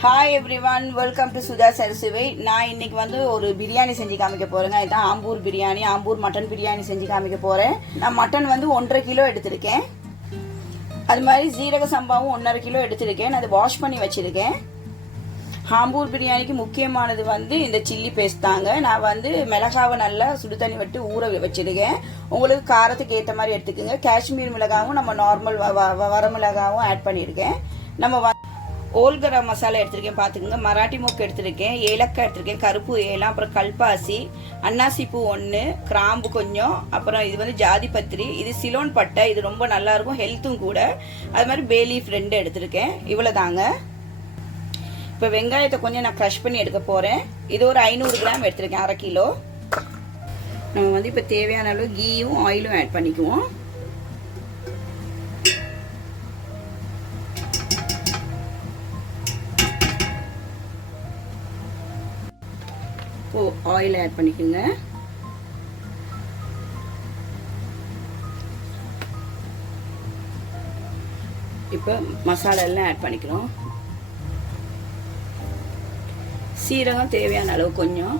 Hi everyone, welcome to Sudha சரசுவை. நான் இன்னைக்கு ஒரு பிரியாணி செஞ்சு காமிக்க போறேங்க. இதுதான் ஆம்பூர் பிரியாணி, ஆம்பூர் மட்டன் பிரியாணி செஞ்சு காமிக்க போறேன். நான் மட்டன் 1.5 கிலோ எடுத்திருக்கேன். அது மாதிரி ஜீரக சம்பாவும் 1.5 கிலோ எடுத்திருக்கேன். நான் அதை வாஷ் பண்ணி வச்சிருக்கேன். ஆம்பூர் பிரியாணிக்கு முக்கியமானது இந்த சில்லி பேஸ்ட் தாங்க. நான் மிளகாவை நல்லா சுடு தண்ணி விட்டு ஊற வச்சிருக்கேன். உங்களுக்கு காரத்துக்கு ஏற்ற மாதிரி எடுத்துக்கோங்க. காஷ்மீர் மிளகாவும் நம்ம நார்மல் வர மிளகாவும் ஆட் பண்ணியிருக்கேன். நம்ம ஓல் கரம் மசாலா எடுத்திருக்கேன், பார்த்துக்கோங்க. மராட்டி மூக்கு எடுத்திருக்கேன், ஏலக்காய் எடுத்திருக்கேன், கருப்பு ஏலம், அப்புறம் கல்பாசி, அன்னாசி பூ 1, கிராம்பு கொஞ்சம், அப்புறம் இது ஜாதி பத்திரி, இது சிலோன் பட்டை, இது ரொம்ப நல்லா இருக்கும், ஹெல்த்தும் கூட. அது மாதிரி பேலீஃப் 2 எடுத்திருக்கேன். இவ்வளோதாங்க. இப்போ வெங்காயத்தை கொஞ்சம் நான் க்ரஷ் பண்ணி எடுக்க போகிறேன். இது ஒரு 500 கிராம் எடுத்திருக்கேன், 1/2 கிலோ. நம்ம இப்போ தேவையான அளவு கீயும் ஆயிலும் ஆட் பண்ணிக்குவோம். ஆயில் ஆட் பண்ணிக்கோங்க. இப்போ மசாலா எல்லாம் ஆட் பண்ணிக்கிறோம். சீரகம் தேவையான அளவு கொஞ்சம்.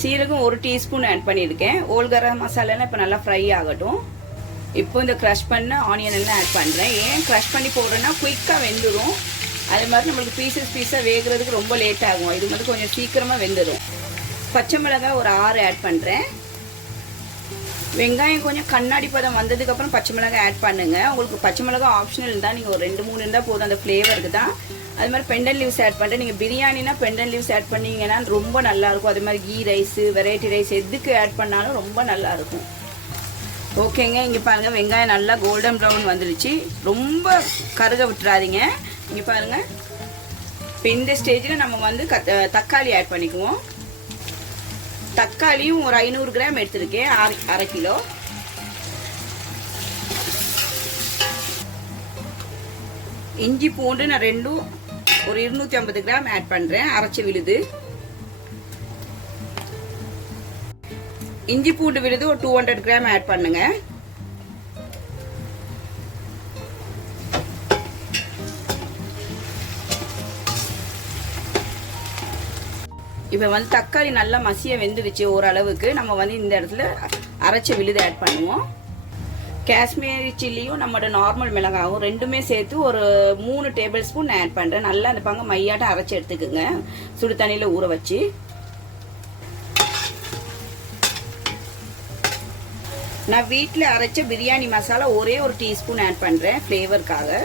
சீரகம் 1 டீஸ்பூன் ஆட் பண்ணியிருக்கேன். ஓல் கரம் மசாலாலாம் இப்போ நல்லா ஃப்ரை ஆகட்டும். இப்போ இந்த க்ரஷ் பண்ண ஆனியன் எல்லாம் ஆட் பண்ணுறேன். ஏன் க்ரஷ் பண்ணி போடுறேன்னா குயிக்காக வெந்துடும். அதே மாதிரி நம்மளுக்கு பீஸாக வேகிறதுக்கு ரொம்ப லேட் ஆகும். இது கொஞ்சம் சீக்கிரமாக வெந்துடும். பச்சை மிளகாய் ஒரு 6 ஆட் பண்ணுறேன். வெங்காயம் கொஞ்சம் கண்ணாடி பதம் வந்ததுக்கப்புறம் பச்சை மிளகாய் ஆட் பண்ணுங்க. உங்களுக்கு பச்சை மிளகாய் ஆப்ஷனல் இருந்தால் நீங்கள் ஒரு 2-3 இருந்தால் போதும், அந்த ஃப்ளேவருக்கு தான். அது மாதிரி பெண்டன் லீவ்ஸ் ஆட் பண்ணுறேன். நீங்கள் பிரியாணினா பெண்டன் லீவ்ஸ் ஆட் பண்ணிங்கன்னா ரொம்ப நல்லாயிருக்கும். அது மாதிரி கீ ரைஸு, வெரைட்டி ரைஸ் எதுக்கு ஆட் பண்ணாலும் ரொம்ப நல்லாயிருக்கும். ஓகேங்க, இங்கே பாருங்கள், வெங்காயம் நல்லா கோல்டன் ப்ரௌன் வந்துடுச்சு. ரொம்ப கருக விட்டுறாதீங்க. இங்கே பாருங்கள். இப்போ இந்த ஸ்டேஜில் நம்ம தக்காளி ஆட் பண்ணிக்குவோம். தக்காளியும் ஒரு 500 கிராம் எடுத்திருக்கேன், 1/2 கிலோ. இஞ்சி பூண்டு நான் 2 ஒரு 250 கிராம் ஆட் பண்றேன், அரைச்சி விழுது. இஞ்சி பூண்டு விழுது ஒரு 200 கிராம் ஆட் பண்ணுங்க. இப்போ தக்காளி நல்லா மசிய வெந்துடுச்சு ஓரளவுக்கு. நம்ம இந்த இடத்துல அரைச்ச விழுது ஆட் பண்ணுவோம். காஷ்மீரி சில்லியும் நம்மளோட நார்மல் மிளகாவும் 2மே சேர்த்து ஒரு 3 டேபிள் ஸ்பூன் ஆட் பண்ணுறேன். நல்லா அந்த பாங்க மையாட்டம் அரைச்சி எடுத்துக்குங்க, சுடு தண்ணியில் ஊற வச்சு. நான் வீட்டில் அரைச்ச பிரியாணி மசாலா ஒரே ஒரு டீஸ்பூன் ஆட் பண்ணுறேன் ஃப்ளேவருக்காக.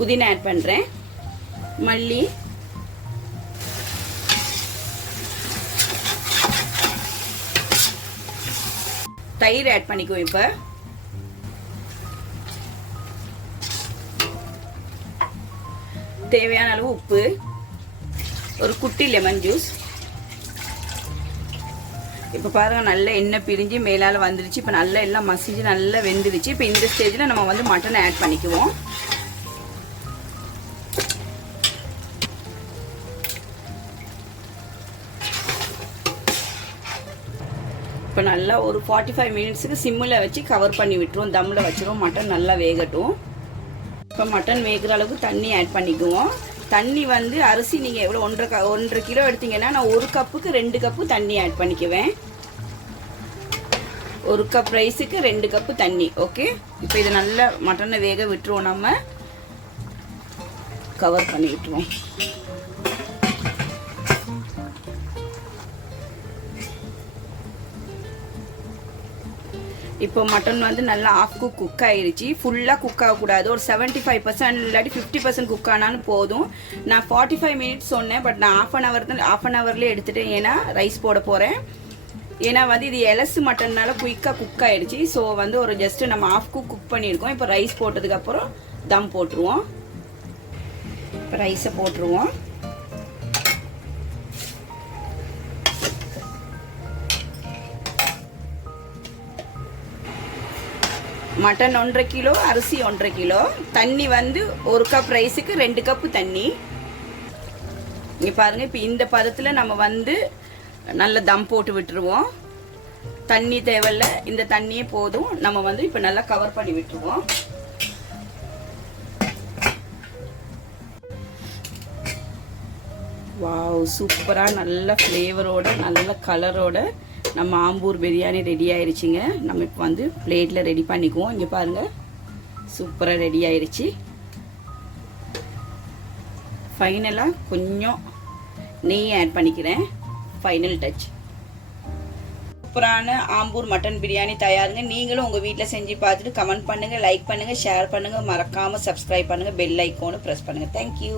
புதினா ஆட் பண்ணுறேன், மல்லி, தயிர் ஆட் பண்ணிக்குவோம். இப்போ தேவையான அளவு உப்பு, ஒரு குட்டி லெமன் ஜூஸ். இப்போ பாருங்க, நல்ல எண்ணெய் பிரிஞ்சு மேலால வந்துருச்சு. இப்போ நல்லா எல்லாம் மசிஞ்சு நல்லா வெந்துருச்சு. இப்போ இந்த ஸ்டேஜில் நம்ம மட்டனை ஆட் பண்ணிக்குவோம். இப்போ நல்லா ஒரு 45 மினிட்ஸுக்கு சிம்மில் வச்சு கவர் பண்ணி விட்டுருவோம், தம்மில் வச்சுருவோம். மட்டன் நல்லா வேகட்டும். இப்போ மட்டன் வேகிற அளவுக்கு தண்ணி ஆட் பண்ணிக்குவோம். தண்ணி அரிசி நீங்கள் எவ்வளோ 1.5 கிலோ எடுத்தீங்கன்னா நான் 1 கப்புக்கு 2 கப்பு தண்ணி ஆட் பண்ணிக்குவேன். 1 கப் ரைஸுக்கு 2 கப்பு தண்ணி. ஓகே, இப்போ இதை நல்லா மட்டனை வேக விட்டுருவோம். நம்ம கவர் பண்ணி விட்டுருவோம். இப்போ மட்டன் நல்லா ஆஃப் குக் ஆயிடுச்சு. ஃபுல்லாக குக் ஆகக்கூடாது. ஒரு 75% இல்லாட்டி 50% குக் ஆனாலும் போதும். நான் 45 மினிட்ஸ் சொன்னேன், பட் நான் ஆஃப் அன் ஹவர்லேயே எடுத்துட்டேன். ஏன்னா ரைஸ் போட போகிறேன். ஏன்னா இது எலசு மட்டன்னால குயிக்காக குக் ஆயிடுச்சு. ஸோ ஒரு ஜஸ்ட் நம்ம ஆஃப் குக் பண்ணியிருக்கோம். இப்போ ரைஸ் போட்டதுக்கப்புறம் தம் போட்டுருவோம். இப்போ ரைஸை போட்டுருவோம். மட்டன் 1.5 கிலோ, அரிசி 1.5 கிலோ, தண்ணி 1 கப் ரைஸுக்கு 2 கப்பு தண்ணி. இங்கே பாருங்க, இப்போ இந்த பதத்தில் நம்ம நல்ல தம் போட்டு விட்டுருவோம். தண்ணி தேவையில்ல, இந்த தண்ணியே போதும். நம்ம இப்போ நல்லா கவர் பண்ணி விட்டுருவோம். வாவ், சூப்பராக நல்ல ஃப்ளேவரோட நல்ல கலரோட நம்ம ஆம்பூர் பிரியாணி ரெடி ஆயிடுச்சுங்க. நம்ம இப்போ வந்து பிளேட்டில் ரெடி பண்ணிக்குவோம். இங்கே பாருங்கள், சூப்பராக ரெடி ஆயிடுச்சு. ஃபைனலாக கொஞ்சம் நெய் ஆட் பண்ணிக்கிறேன். Final touch. சூப்பரான ஆம்பூர் மட்டன் பிரியாணி தயாருங்க. நீங்களும் உங்கள் வீட்டில் செஞ்சு பார்த்துட்டு கமெண்ட் பண்ணுங்கள், லைக் பண்ணுங்கள், ஷேர் பண்ணுங்கள், மறக்காமல் சப்ஸ்கிரைப் பண்ணுங்கள், பெல் ஐக்கோனு ப்ரெஸ் பண்ணுங்கள். தேங்க்யூ.